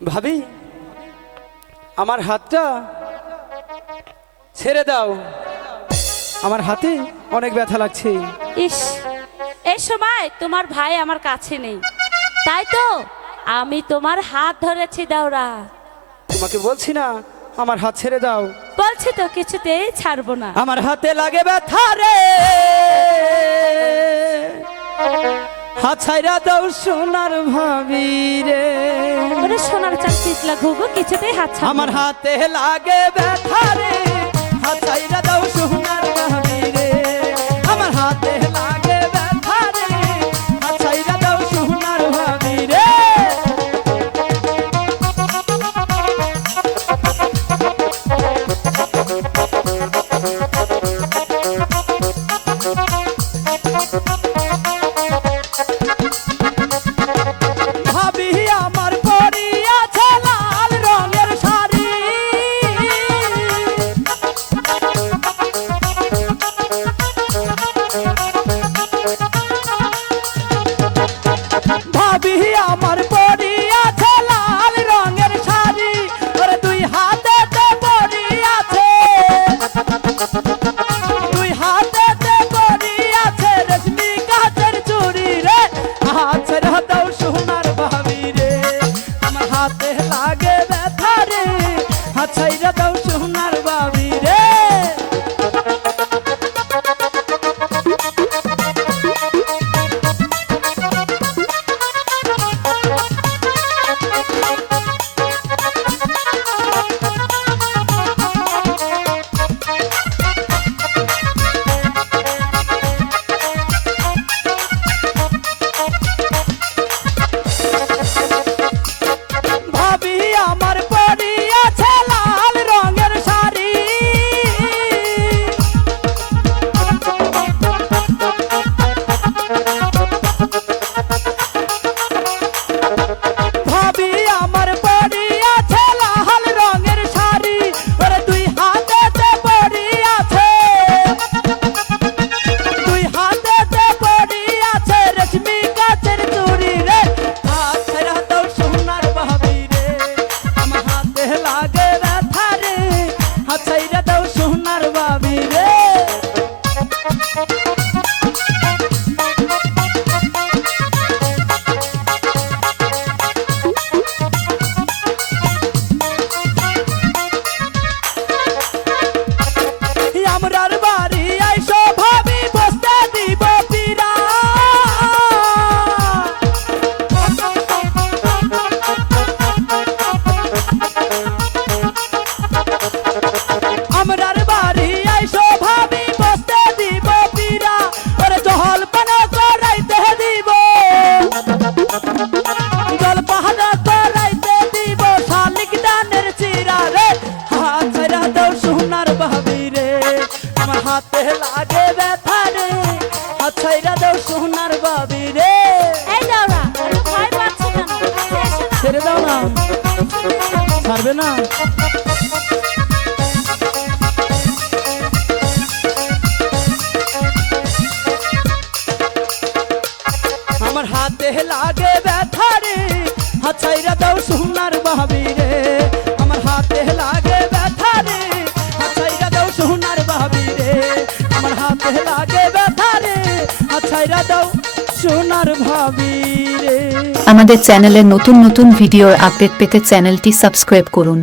ভাবি আমার হাতটা ছেড়ে দাও, আমার হাতে অনেক ব্যথা লাগছে। ইস, এই সময় তোমার ভাই আমার কাছে নেই, তাই তো আমি তোমার হাত ধরেছি দাওরা। তোমাকে বলছি না আমার হাত ছেড়ে দাও। বলছি তো কিছুতেই ছাড়বো না। আমার হাতে লাগে ব্যথা রে, হাত ছাইরা দাও সোনার ভাবি রে। ওরে সোনার চাল পিছলা ঘুঘু, কিছুতেই হাত ছাড়বো আমার না। হাতে লাগে ব্যথা রে, হাত ছাইরা দাও সোনার ভাবি রে। আমার হাতে লাগে ব্যথা রে, হাত ছাইরা দাও সোনার ভাবি রে। ভাবি আমার পরিয়াছে লাল রঙের শাড়ি, ভাবি আমার পরিয়াছে লাল রঙের শাড়ি, ওরে দুই হাতেতে পরিয়াছে, দুই হাতেতে পরিয়াছে রেশমি কাচের চুড়ি রে। হাত ছেড়ে দাও সোনার ভাবি রে, আমার হাতে লাগে ব্যথা রে, হাত ছেড়ে দাও সোনার ভাবি রে। ভাবি আমার পরিয়াছে লাল রঙের শাড়ি, ভাবি আমার পরিয়াছে লাল রঙের শাড়ি, ওরে দুই হাতেতে পরিয়াছে, দুই হাতেতে পরিয়াছে রেশমি কাচের চুড়ি রে। হাত ছেড়ে দাও সোনার ভাবি রে, আমার হাতে লাগে ব্যথা রে, হাত ছেড়ে দাও সোনার ভাবি রে। আমরার বাড়ি আইসো ভাবি বসতে দিব পিরা, আমরার বাড়ি আইসো ভাবি বসতে দিব পিরা, ওরে জল পান করাইতে দিব, জল পান করাইতে দিব শালিক ডানের চিরা রে। হাত ছেড়ে দাও সোনার ভাবি রে, আমার হাতে লাগে ব্যথা রে, হাত ছেড়ে দাও সোনার ভাবি রে। এই দাওরা, এত ভয় পাচ্ছ কেন? এসো না। ছেড়ে দাও না, ছাড়বে না। আমার হাতে লাগে ব্যথা রে, হাত ছাইরা দাও সোনার ভাবি রে। আমার হাতে লাগে ব্যথা রে, হাত ছাইরা দাও সোনার ভাবি রে। আমার হাতে লাগে ব্যথা রে, হাত ছাইরা দাও সোনার ভাবি রে। আমাদের চ্যানেলে নতুন নতুন ভিডিওর আপডেট পেতে চ্যানেলটি সাবস্ক্রাইব করুন।